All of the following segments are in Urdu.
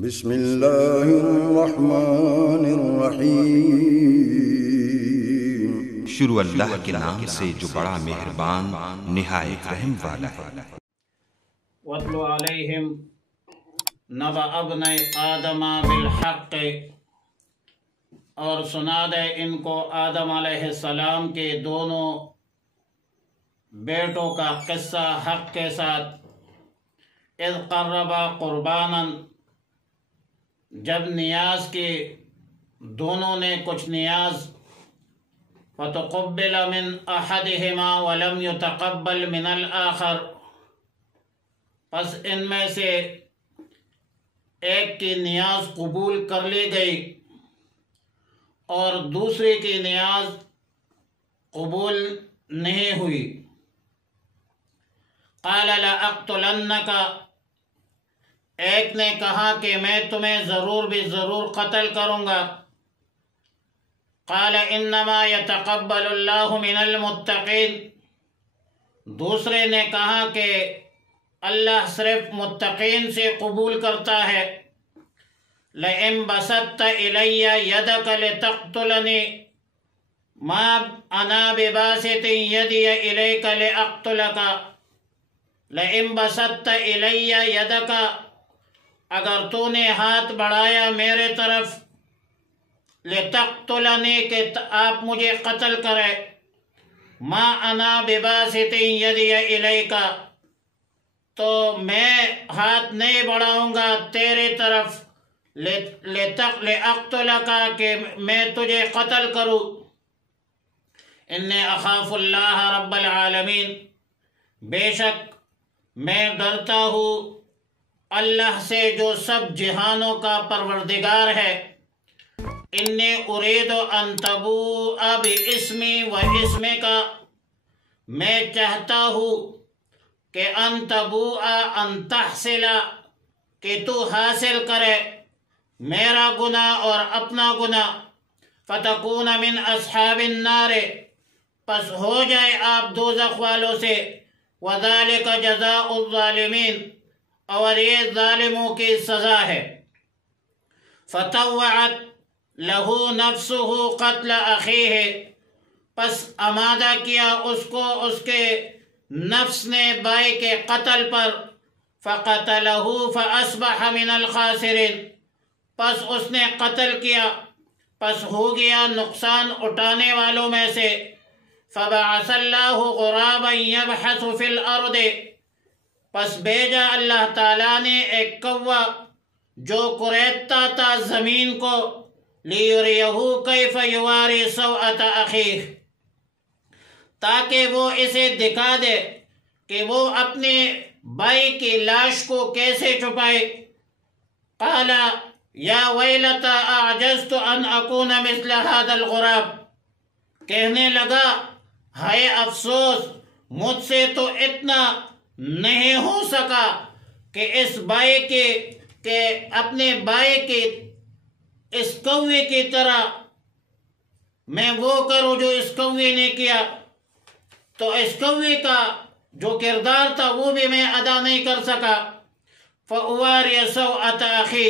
بسم اللہ الرحمن الرحیم۔ شروع اللہ کے نام سے جو بڑا مہربان نہایت رحم والا ہے۔ وَاتْلُ عَلَيْهِمْ نَبَأَ ابْنَيْ آدَمَ بِالْحَقِّ، اور سنا دے ان کو آدم علیہ السلام کے دونوں بیٹوں کا قصہ حق کے ساتھ۔ اذ قربا قربانا، جب نیاز کی دونوں نے کچھ نیاز، فتقبل من احدہما ولم یتقبل من الآخر، پس ان میں سے ایک کی نیاز قبول کر لی گئی اور دوسرے کی نیاز قبول نہیں ہوئی۔ قال لأقتلنک، ایک نے کہا کہ میں تمہیں ضرور بھی ضرور قتل کروں گا۔ قال انما یتقبل اللہ من المتقین، دوسرے نے کہا کہ اللہ صرف متقین سے قبول کرتا ہے۔ لئن بسطت الی یدک لتقتلنی ما انا بباسط یدی الیک لاقتلک، لئن بسطت الی یدک، اگر تو نے ہاتھ بڑھایا میرے طرف، لتقتلنی کہ آپ مجھے قتل کرے، ما انا بباسط یدی الیک، تو میں ہاتھ نہیں بڑھاؤں گا تیرے طرف، لأقتلک کہ میں تجھے قتل کروں۔ انی اخاف اللہ رب العالمین، بے شک میں ڈرتا ہوں اللہ سے جو سب جہانوں کا پروردگار ہے۔ انی ارید ان تبوء باسمی و اسمک، میں چاہتا ہوں کہ ان تبوء ان تحصل، کہ تو حاصل کرے میرا گناہ اور اپنا گناہ، فتکون من اصحاب النار، پس ہو جائے آپ دوزخ والوں سے، وذالک جزاء الظالمین، اور یہ ظالموں کی سزا ہے۔ فطوعت لہ نفسہ قتل اخیہ، پس آمادہ کیا اس کو اس کے نفس نے بھائی کے قتل پر، فقتلہ فاصبح من الخاسرین، پس اس نے قتل کیا پس ہو گیا نقصان اٹھانے والوں میں سے۔ فبعث اللہ غرابا یبحث فی الارض، پس بھیجا اللہ تعالیٰ نے ایک کوا جو قریدتا تھا زمین کو، لیریہ کیف یواری سوءۃ اخیہ، تاکہ وہ اسے دکھا دے کہ وہ اپنے بھائی کی لاش کو کیسے چھپائے۔ قال یا ویلتى اعجزت ان اکون مثل هذا الغراب، کہنے لگا ہائے افسوس، مجھ سے تو اتنا نہیں ہو سکا کہ اس بھائی کے اپنے بھائی کے اس کوے کی طرح میں وہ کروں جو اس کوے نے کیا، تو اس کوے کا جو کردار تھا وہ بھی میں ادا نہیں کر سکا۔ فأواری سوءۃ اخی،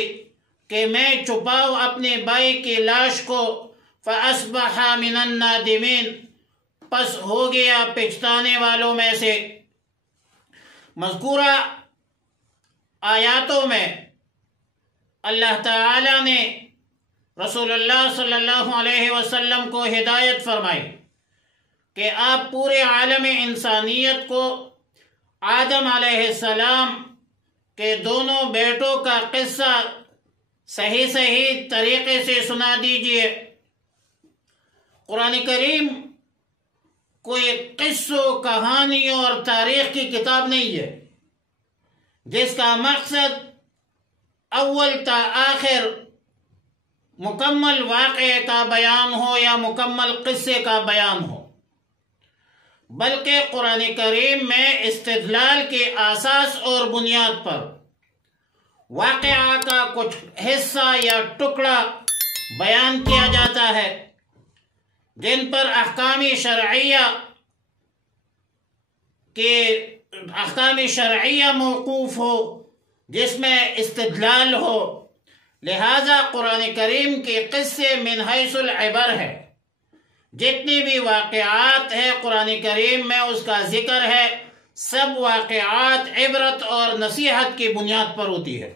کہ میں چھپاؤں اپنے بھائی کی لاش کو، فأصبح من النادمین، پس ہو گیا پچھتانے والوں میں سے۔ مذکورہ آیاتوں میں اللہ تعالی نے رسول اللہ صلی اللہ علیہ وسلم کو ہدایت فرمائی کہ آپ پورے عالم انسانیت کو آدم علیہ السلام کے دونوں بیٹوں کا قصہ صحیح طریقے سے سنا دیجئے۔ قرآن کریم کوئی قصوں، کہانیوں اور تاریخ کی کتاب نہیں ہے جس کا مقصد اول تا آخر مکمل واقعے کا بیان ہو یا مکمل قصے کا بیان ہو، بلکہ قرآن کریم میں استدلال کے اساس اور بنیاد پر واقعہ کا کچھ حصہ یا ٹکڑا بیان کیا جاتا ہے جن پر احکام شرعیہ موقوف ہو، جس میں استدلال ہو، لہذا قرآن کریم کے قصے من حیث العبر ہے، جتنی بھی واقعات ہے قرآن کریم میں اس کا ذکر ہے، سب واقعات عبرت اور نصیحت کی بنیاد پر ہوتی ہے،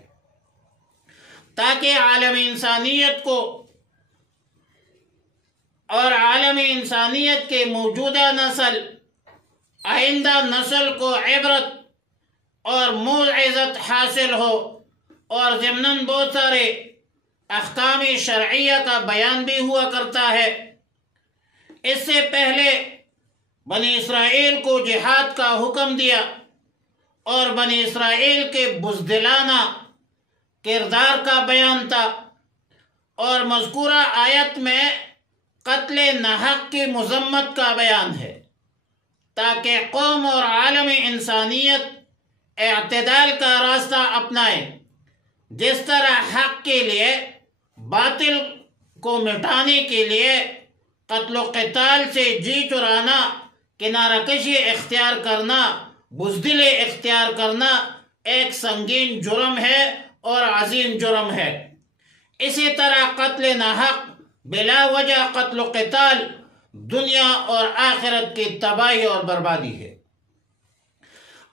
تاکہ عالم انسانیت کو اور عالم انسانیت کے موجودہ نسل آئندہ نسل کو عبرت اور موعظت حاصل ہو، اور ضمناً بہت سارے احکام شرعیہ کا بیان بھی ہوا کرتا ہے۔ اس سے پہلے بنی اسرائیل کو جہاد کا حکم دیا اور بنی اسرائیل کے بزدلانہ کردار کا بیان تھا، اور مذکورہ آیت میں قتل ناحق کی مذمت کا بیان ہے، تاکہ قوم اور عالم انسانیت اعتدال کا راستہ اپنائے۔ جس طرح حق کے لیے باطل کو مٹانے کے لیے قتل و قتال سے جی چرانا، کنارہ کشی اختیار کرنا، بزدلی اختیار کرنا ایک سنگین جرم ہے اور عظیم جرم ہے، اسی طرح قتل ناحق بلا وجہ قتل و قتال دنیا اور آخرت کی تباہی اور بربادی ہے۔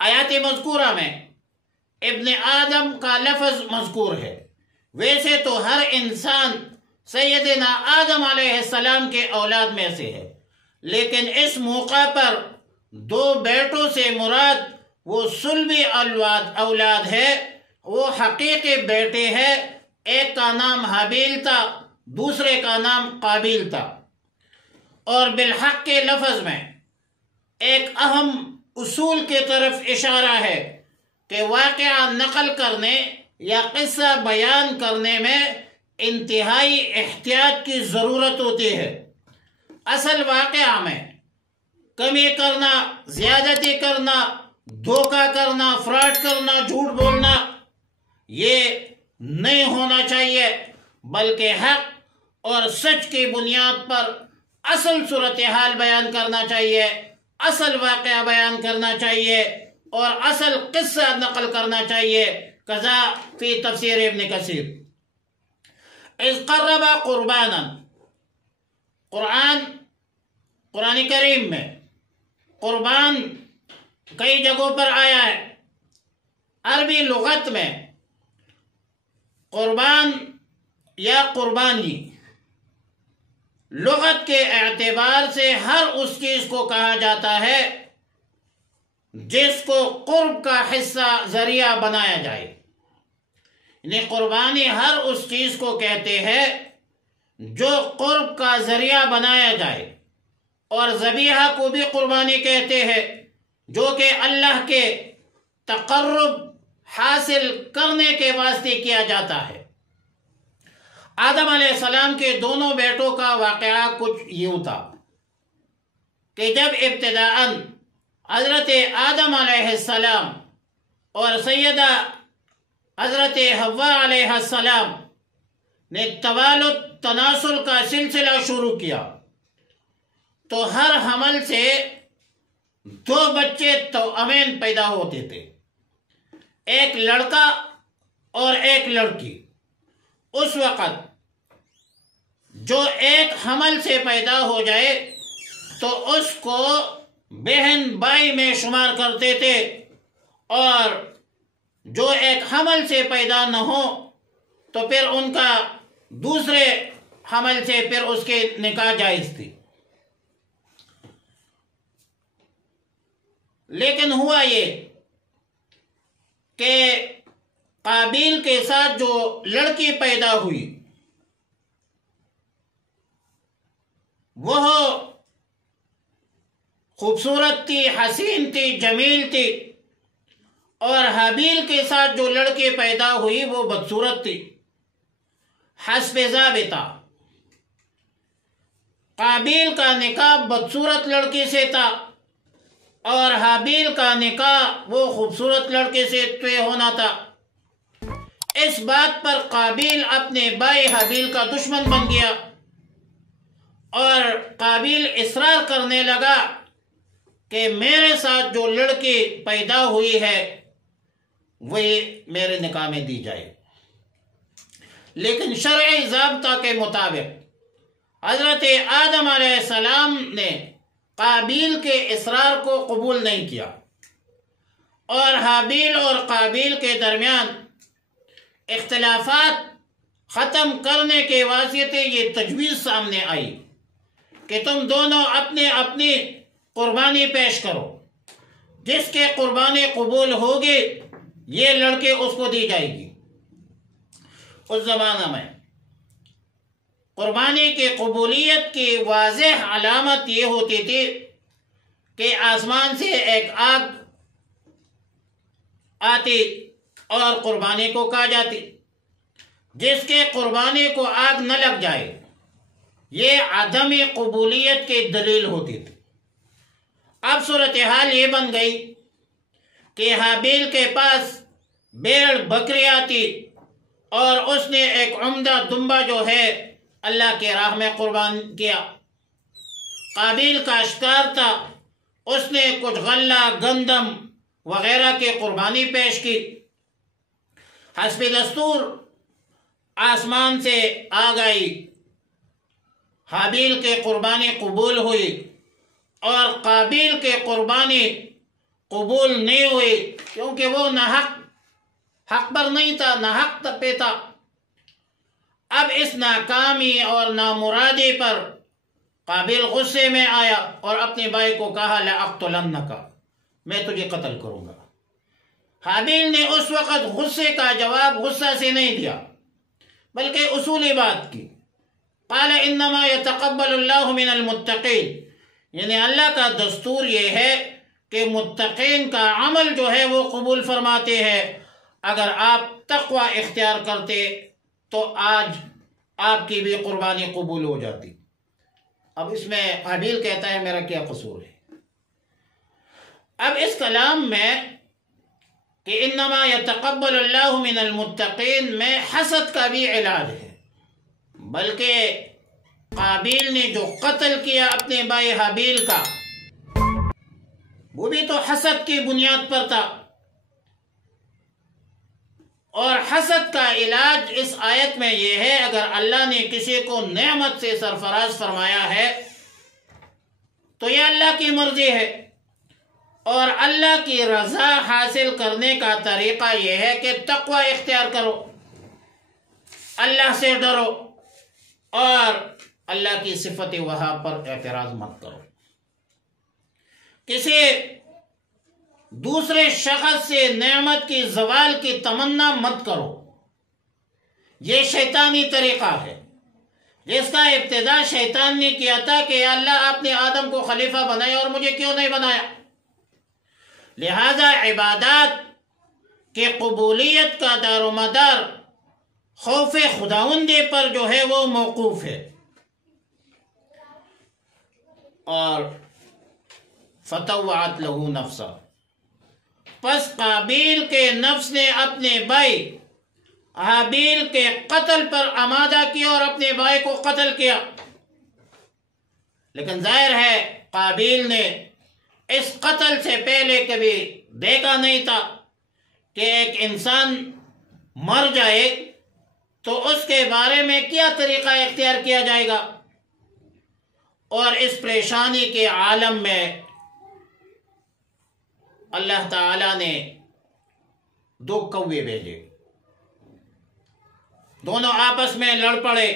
آیات مذکورہ میں ابن آدم کا لفظ مذکور ہے۔ ویسے تو ہر انسان سیدنا آدم علیہ السلام کے اولاد میں سے ہے، لیکن اس موقع پر دو بیٹوں سے مراد وہ صلبی اولاد ہے، وہ حقیقی بیٹے ہیں۔ ایک کا نام حابیل تھا، دوسرے کا نام قابیل تھا۔ اور بالحق کے لفظ میں ایک اہم اصول کی طرف اشارہ ہے کہ واقعہ نقل کرنے یا قصہ بیان کرنے میں انتہائی احتیاط کی ضرورت ہوتی ہے۔ اصل واقعہ میں کمی کرنا، زیادتی کرنا، دھوکہ کرنا، فراڈ کرنا، جھوٹ بولنا یہ نہیں ہونا چاہیے، بلکہ حق اور سچ کی بنیاد پر اصل صورتحال بیان کرنا چاہیے، اصل واقعہ بیان کرنا چاہیے اور اصل قصہ نقل کرنا چاہیے۔ قضا فی تفسیر ابن کثیر۔ اذ قرب قربانا، قرآن کریم میں قربان کئی جگہوں پر آیا ہے۔ عربی لغت میں قربان یا قربانی لغت کے اعتبار سے ہر اس چیز کو کہا جاتا ہے جس کو قرب کا حصہ ذریعہ بنایا جائے، یعنی قربانی ہر اس چیز کو کہتے ہیں جو قرب کا ذریعہ بنایا جائے، اور ذبیحہ کو بھی قربانی کہتے ہیں جو کہ اللہ کے تقرب حاصل کرنے کے واسطے کیا جاتا ہے۔ آدم علیہ السلام کے دونوں بیٹوں کا واقعہ کچھ یوں تھا کہ جب ابتداءً حضرت آدم علیہ السلام اور سیدہ حضرت حوا علیہ السلام نے توالد تناسل کا سلسلہ شروع کیا تو ہر حمل سے دو بچے توأمین پیدا ہوتے تھے، ایک لڑکا اور ایک لڑکی۔ اس وقت جو ایک حمل سے پیدا ہو جائے تو اس کو بہن بھائی میں شمار کرتے تھے، اور جو ایک حمل سے پیدا نہ ہو تو پھر ان کا دوسرے حمل سے پھر اس کے نکاح جائز تھی۔ لیکن ہوا یہ کہ قابیل کے ساتھ جو لڑکی پیدا ہوئی وہ خوبصورت تھی، حسین تھی، جمیل تھی، اور حابیل کے ساتھ جو لڑکی پیدا ہوئی وہ بدصورت تھی۔ حسب ضابطہ قابیل کا نکاح بدصورت لڑکی سے تھا اور حابیل کا نکاح وہ خوبصورت لڑکے سے طے ہونا تھا۔ اس بات پر قابیل اپنے بھائی حابیل کا دشمن بن گیا، اور قابیل اصرار کرنے لگا کہ میرے ساتھ جو لڑکی پیدا ہوئی ہے وہی میرے نکاح میں دی جائے۔ لیکن شرعی ضابطہ کے مطابق حضرت آدم علیہ السلام نے قابیل کے اصرار کو قبول نہیں کیا، اور حابیل اور قابیل کے درمیان اختلافات ختم کرنے کے واسطے یہ تجویز سامنے آئی کہ تم دونوں اپنی اپنی قربانی پیش کرو، جس کے قربانی قبول ہوگی یہ لڑکے اس کو دی جائے گی۔ اس زمانہ میں قربانی کی قبولیت کی واضح علامت یہ ہوتی تھی کہ آسمان سے ایک آگ آتی اور قربانی کو کہا جاتی، جس کے قربانی کو آگ نہ لگ جائے یہ عدم قبولیت کی دلیل ہوتی تھی۔ اب صورتحال یہ بن گئی کہ حابیل کے پاس بھیڑ بکریاں تھی اور اس نے ایک عمدہ دمبا جو ہے اللہ کے راہ میں قربان کیا۔ قابیل کا اشکار تھا، اس نے کچھ غلہ گندم وغیرہ کی قربانی پیش کی۔ حسب دستور آسمان سے آگ آئی، حابیل کی قربانی قبول ہوئی اور قابیل کی قربانی قبول نہیں ہوئی، کیونکہ وہ حق پر نہیں تھا، حق پہ تھا۔ اب اس ناکامی اور نامرادی پر قابیل غصے میں آیا اور اپنے بھائی کو کہا لأقتلنک، میں تجھے قتل کروں گا۔ حابیل نے اس وقت غصے کا جواب غصہ سے نہیں دیا بلکہ اصولی بات کی، قال انما يتقبل اللہ من المتقین، یعنی اللہ کا دستور یہ ہے کہ متقین کا عمل جو ہے وہ قبول فرماتے ہیں، اگر آپ تقوی اختیار کرتے تو آج آپ کی بھی قربانی قبول ہو جاتی۔ اب اس میں حابیل کہتا ہے میرا کیا قصور ہے؟ اب اس کلام میں کہ انما یتقبل اللہ من المتقین میں حسد کا بھی علاج ہے، بلکہ قابیل نے جو قتل کیا اپنے بھائی حابیل کا وہ بھی تو حسد کی بنیاد پر تھا، اور حسد کا علاج اس آیت میں یہ ہے اگر اللہ نے کسی کو نعمت سے سرفراز فرمایا ہے تو یہ اللہ کی مرضی ہے، اور اللہ کی رضا حاصل کرنے کا طریقہ یہ ہے کہ تقوی اختیار کرو، اللہ سے ڈرو اور اللہ کی صفت وہاب پر اعتراض مت کرو۔ کسی دوسرے شخص سے نعمت کی زوال کی تمنا مت کرو، یہ شیطانی طریقہ ہے جس کا ابتدا شیطان نے کیا تھا کہ یا اللہ آپ نے آدم کو خلیفہ بنایا اور مجھے کیوں نہیں بنایا۔ لہذا عبادات کے قبولیت کا دار و مدار خوف خداوندی پر جو ہے وہ موقوف ہے، اور فطوعت لہ نفسہ، پس قابیل کے نفس نے اپنے بھائی حابیل کے قتل پر آمادہ کیا اور اپنے بھائی کو قتل کیا۔ لیکن ظاہر ہے قابیل نے اس قتل سے پہلے کبھی دیکھا نہیں تھا کہ ایک انسان مر جائے تو اس کے بارے میں کیا طریقہ اختیار کیا جائے گا، اور اس پریشانی کے عالم میں اللہ تعالی نے دو کوے بھیجے، دونوں آپس میں لڑ پڑے،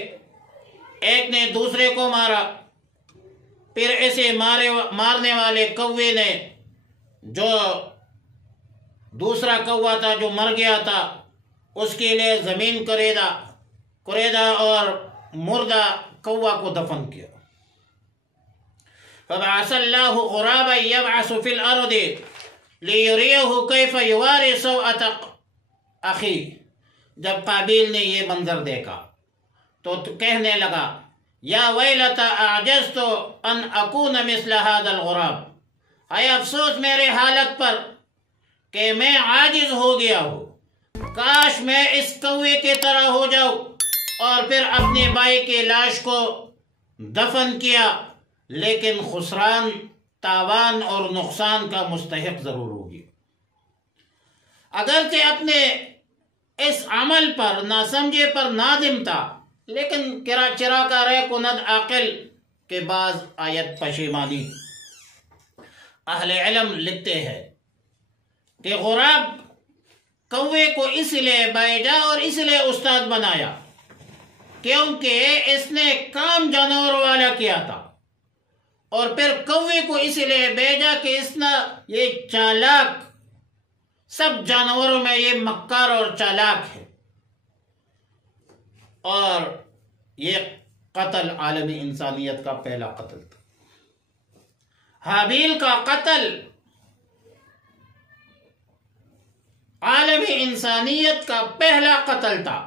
ایک نے دوسرے کو مارا، پھر اسے مارنے والے کوے نے جو دوسرا کوا تھا جو مر گیا تھا اس کے لیے زمین کریدا اور مردہ کوا کو دفن کیا۔ فبعث اللہ غرابا یبعث فی الارض لیریہ کیف یواری سوءۃ اخیہ، جب قابیل نے یہ منظر دیکھا تو کہنے لگا یا ویلتا اعجزت ان اکون مثل هذا الغراب، اے افسوس میرے حالت پر کہ میں عاجز ہو گیا ہوں، کاش میں اس کوے کی طرح ہو جاؤں، اور پھر اپنے بھائی کی لاش کو دفن کیا، لیکن خسران، تاوان اور نقصان کا مستحق ضرور ہوگی۔ اگرچہ اپنے اس عمل پر نہ سمجھے پر نادم تھا، لیکن چرا کا رے کند عاقل کے بعض آیت پشیمانی۔ اہل علم لکھتے ہیں کہ غراب کوے کو اس لیے بھیجا اور اس لیے استاد بنایا کیونکہ اس نے کام جانوروں والا کیا تھا، اور پھر کوے کو اس لیے بھیجا کہ اس نے یہ چالاک، سب جانوروں میں یہ مکار اور چالاک ہے، اور یہ قتل عالمی انسانیت کا پہلا قتل تھا۔ حابیل کا قتل عالمی انسانیت کا پہلا قتل تھا،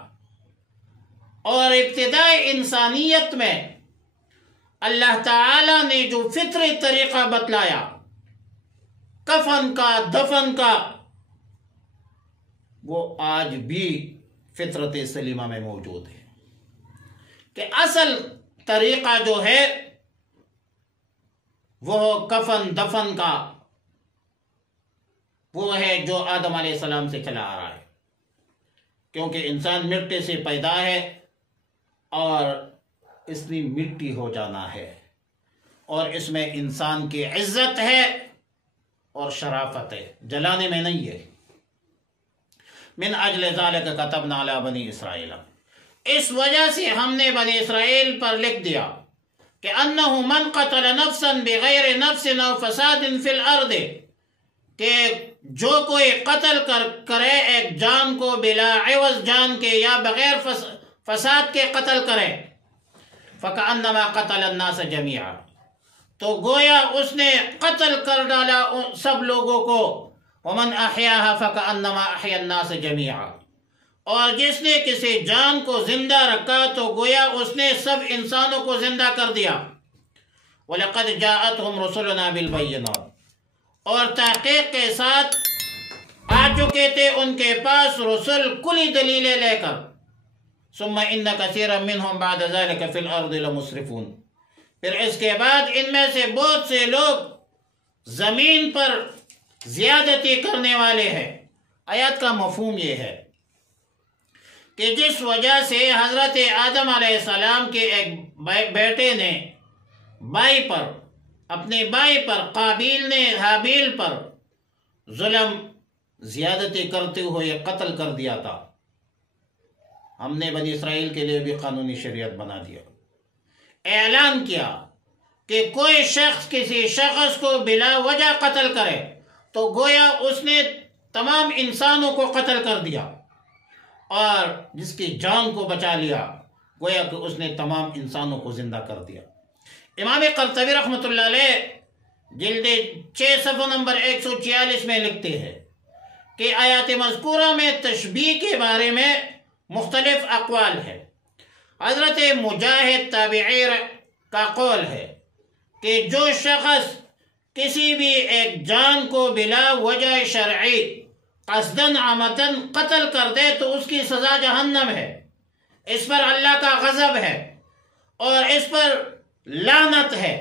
اور ابتدائی انسانیت میں اللہ تعالی نے جو فطری طریقہ بتلایا کفن کا، دفن کا، وہ آج بھی فطرت سلیمہ میں موجود ہے، کہ اصل طریقہ جو ہے وہ کفن دفن کا وہ ہے جو آدم علیہ السلام سے چلا آ رہا ہے، کیونکہ انسان مٹی سے پیدا ہے اور اس نے مٹی ہو جانا ہے، اور اس میں انسان کی عزت ہے اور شرافت ہے، جلانے میں نہیں ہے۔ من اجل ذالک کتبنا علی بنی اسرائیل، اس وجہ سے ہم نے بنی اسرائیل پر لکھ دیا کہ انہ من قتل نفسا بغیر نفس او فساد فی الارض، کہ جو کوئی قتل کرے ایک جان کو بلا عوض جان کے یا بغیر فساد کے قتل کرے، فکأنما قتل الناس جميعا، تو گویا اس نے قتل کر ڈالا سب لوگوں کو، ومن احیاها فکأنما احیا الناس جميعا، اور جس نے کسی جان کو زندہ رکھا تو گویا اس نے سب انسانوں کو زندہ کر دیا۔ وَلَقَدْ جَاءَتْهُمْ رُسُلُنَا بِالْبَيِّنَاتِ، اور تحقیق کے ساتھ آ چکے تھے ان کے پاس رسول کلی دلیلیں لے کر، ثُمَّ إِنَّ كَثِيرًا مِّنْهُمْ بَعْدَ ذَلِكَ فِي الْأَرْضِ لَمُسْرِفُونَ، پھر اس کے بعد ان میں سے بہت سے لوگ زمین پر زیادتی کرنے والے ہیں۔ آیات کا مفہوم یہ ہے کہ جس وجہ سے حضرت آدم علیہ السلام کے ایک بیٹے نے بھائی پر، اپنے بھائی پر، قابیل نے حابیل پر ظلم زیادتی کرتے ہوئے قتل کر دیا تھا، ہم نے بنی اسرائیل کے لیے بھی قانونی شریعت بنا دیا، اعلان کیا کہ کوئی شخص کسی شخص کو بلا وجہ قتل کرے تو گویا اس نے تمام انسانوں کو قتل کر دیا، اور جس کی جان کو بچا لیا گویا کہ اس نے تمام انسانوں کو زندہ کر دیا۔ امام قرطبی رحمۃ اللہ علیہ جلد 6 صفحہ نمبر 146 میں لکھتے ہیں کہ آیات مذکورہ میں تشبیہ کے بارے میں مختلف اقوال ہے۔ حضرت مجاہد تابعی کا قول ہے کہ جو شخص کسی بھی ایک جان کو بلا وجہ شرعی قصداً عمداً قتل کر دے تو اس کی سزا جہنم ہے، اس پر اللہ کا غضب ہے اور اس پر لعنت ہے،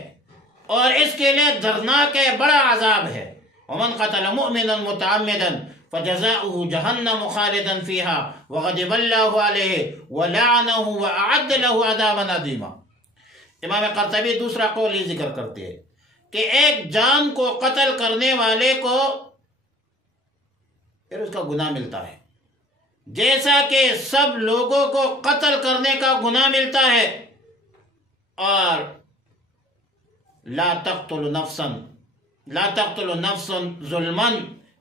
اور اس کے لیے دردناک ہے، بڑا عذاب ہے۔ ومن قتل مؤمنا متعمدا فجزاؤه جہنم خالدا فيها وغضب اللہ علیہ ولعنه واعد له عذابا عظیما۔ امام قرطبی دوسرا قول یہ ذکر کرتے ہیں کہ ایک جان کو قتل کرنے والے کو پھر اس کا گناہ ملتا ہے، جیسا کہ سب لوگوں کو قتل کرنے کا گناہ ملتا ہے، اور لا تقتل نفسا ظلما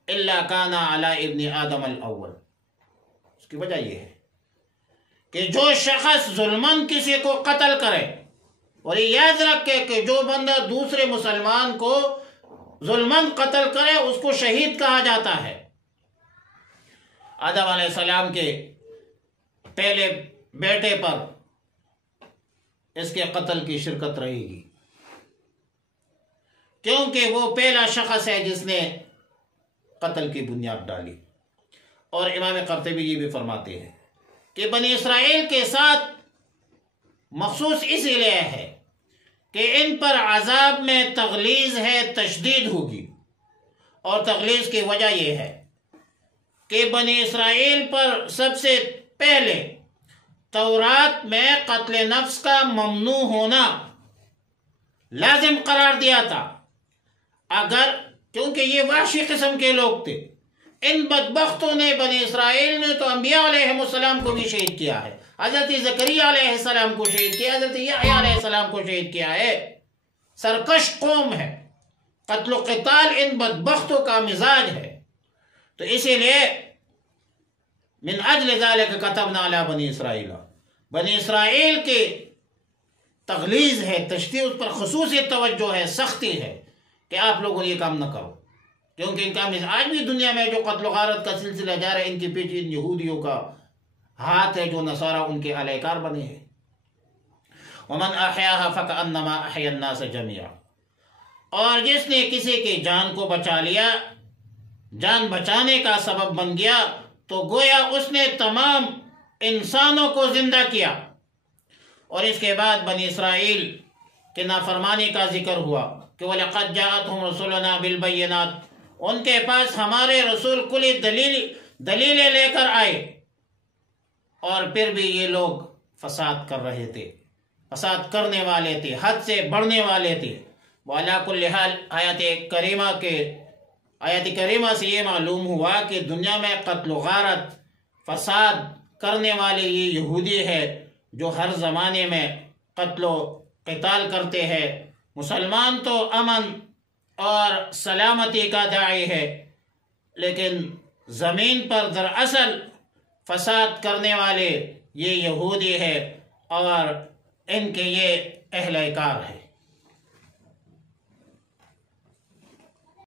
الا كان على ابن آدم الاول۔ اس کی وجہ یہ ہے کہ جو شخص ظلمن کسی کو قتل کرے، اور یہ یاد رکھے کہ جو بندہ دوسرے مسلمان کو ظلمن قتل کرے اس کو شہید کہا جاتا ہے۔ آدم علیہ السلام کے پہلے بیٹے پر اس کے قتل کی شرکت رہے گی، کیونکہ وہ پہلا شخص ہے جس نے قتل کی بنیاد ڈالی۔ اور امام قرطبی یہ بھی فرماتے ہیں کہ بنی اسرائیل کے ساتھ مخصوص اس لیے ہے کہ ان پر عذاب میں تغلیظ ہے، تشدید ہوگی، اور تغلیظ کی وجہ یہ ہے کہ بنی اسرائیل پر سب سے پہلے تورات میں قتل نفس کا ممنوع ہونا لازم قرار دیا تھا، کیونکہ یہ وحشی قسم کے لوگ تھے۔ ان بدبختوں نے، بنی اسرائیل نے تو انبیاء علیہ السلام کو بھی شہید کیا ہے، حضرت زکریہ علیہ السلام کو شہید کیا، حضرت یحییٰ علیہ السلام کو شہید کیا ہے۔ سرکش قوم ہے، قتل و قتال ان بدبختوں کا مزاج ہے۔ تو اسی لیے من اجل ذالک کتبنا علی بنی اسرائیل، بنی اسرائیل کی تغلیظ ہے، تشدید، اس پر خصوصی توجہ ہے، سختی ہے کہ آپ لوگوں یہ کام نہ کرو، کیونکہ ان کا آج بھی دنیا میں جو قتل و غارت کا سلسلہ جاری ہے، ان کے پیچھے ان یہودیوں کا ہاتھ ہے جو نصارہ ان کے اہل کار بنے ہیں۔ ومن احیاها فکأنما احیا الناس جميعا، اور جس نے کسی کی جان کو بچا لیا، جان بچانے کا سبب بن گیا، تو گویا اس نے تمام انسانوں کو زندہ کیا۔ اور اس کے بعد بنی اسرائیل کے نافرمانی کا ذکر ہوا کہ وَلَقَدْ جَاءَتْهُمْ رُسُلُنَا بِالْبَيِّنَاتِ، ان کے پاس ہمارے رسول کلی دلیلیں لے کر آئے، اور پھر بھی یہ لوگ فساد کر رہے تھے، فساد کرنے والے تھے، حد سے بڑھنے والے تھے۔ وَعَلَىٰ كُلِّ حَالٍ آیت کریمہ سے یہ معلوم ہوا کہ دنیا میں قتل و غارت، فساد کرنے والے یہ یہودی ہے جو ہر زمانے میں قتل و قتال کرتے ہیں۔ مسلمان تو امن اور سلامتی کا داعی ہے، لیکن زمین پر دراصل فساد کرنے والے یہ یہودی ہے، اور ان کے یہ اہل کار ہے۔